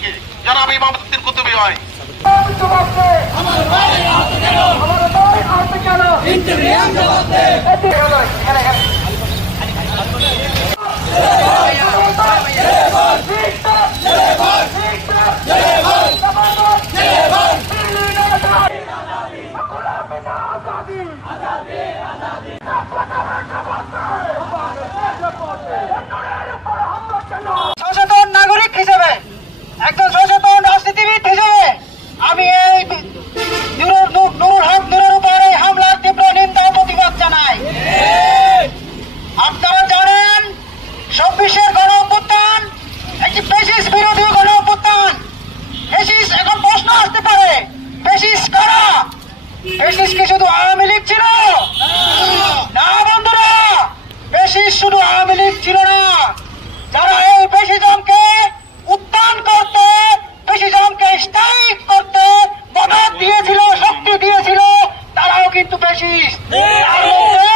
থেকে জনাব ইমামুদ্দিন কুতুবি হয়। সচেতন বেশিস কি শুধু আওয়ামী লীগ ছিল? না বন্ধুরা বেশিস শুধু আওয়ামী লীগ ছিল না। যারা এই বেশিজমকে উত্থান করতে বেশিজমকে স্থায়ী করতে মদত দিয়েছিল, শক্তি দিয়েছিল, তারাও কিন্তু বেশিস তার মধ্যে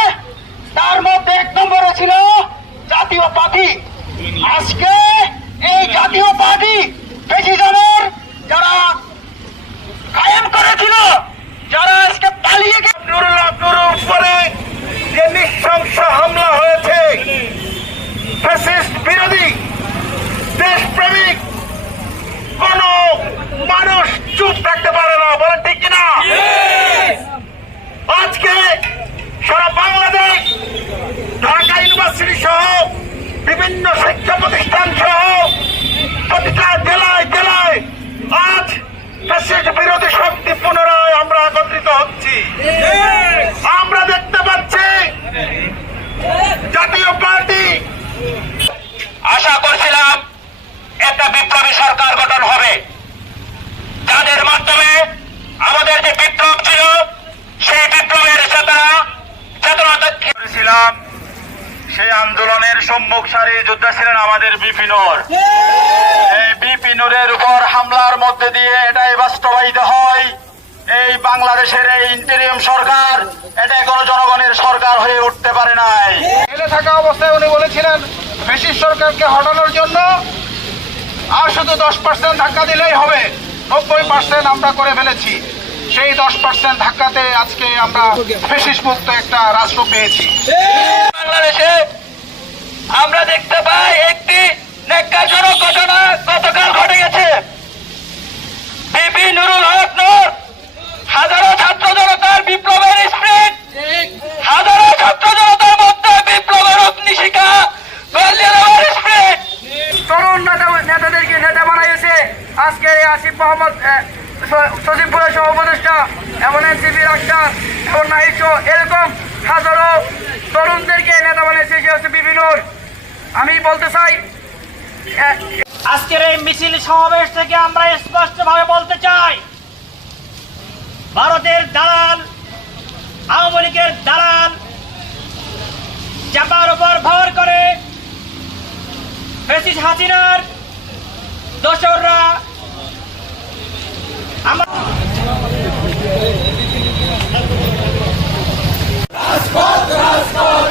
তার মধ্যে এক নম্বরে ছিল জাতীয় পার্টি। আজকে এই জাতীয় পার্টি বেশিজমের যারা ফ্যাসিস্ট বিরোধী শক্তি পুনরায় আমরা একত্রিত হচ্ছি। আমরা দেখতে পাচ্ছি জাতীয় পার্টি। আশা করছিলাম একটা বিপ্লবী সরকার গঠন হবে যাদের মাধ্যমে আমাদের যে বিপ্লব ছিল সেই বিপ্লবের চেতনা চেতনা করেছিলাম সেই আন্দোলনের সম্মুখ সারি যোদ্ধা ছিলেন আমাদের বিপিনুর এই বিপিনুরের উপর হামলার মধ্যে দিয়ে এটাই বাস্তবায়িত হয়। এই বাংলাদেশের এই ইন্টেরিয়াম সরকার এটা কোনো জনগণের সরকার হয়ে উঠতে পারে নাই। জেলে থাকা অবস্থায় উনি বলেছিলেন ব্রিটিশ সরকারকে হটানোর জন্য আর শুধু দশ পার্সেন্ট ধাক্কা দিলেই হবে। নব্বই পার্সেন্ট আমরা করে ফেলেছি। সেই দশ পার্সেন্ট ধাক্কাতে আজকে আমরা ফেসিস মুক্ত একটা রাষ্ট্র পেয়েছি। বাংলাদেশে সচিবপুরের সহ উপদেষ্টা, এমন এনসিপি ডাক্তার, এমন নাহিদ এরকম হাজারো তরুণদেরকে নেতা বানিয়েছে সে হচ্ছে বিভিন্নর আমি বলতে চাই আজকের এই মিছিল সমাবেশ থেকে আমরা স্পষ্টভাবে বলতে চাই, ভারতের দালাল, আওয়ামী লীগের দালাল চাপার উপর ভর করে হাসিনার দোসররা আমরা রাজপথ রাজপথ।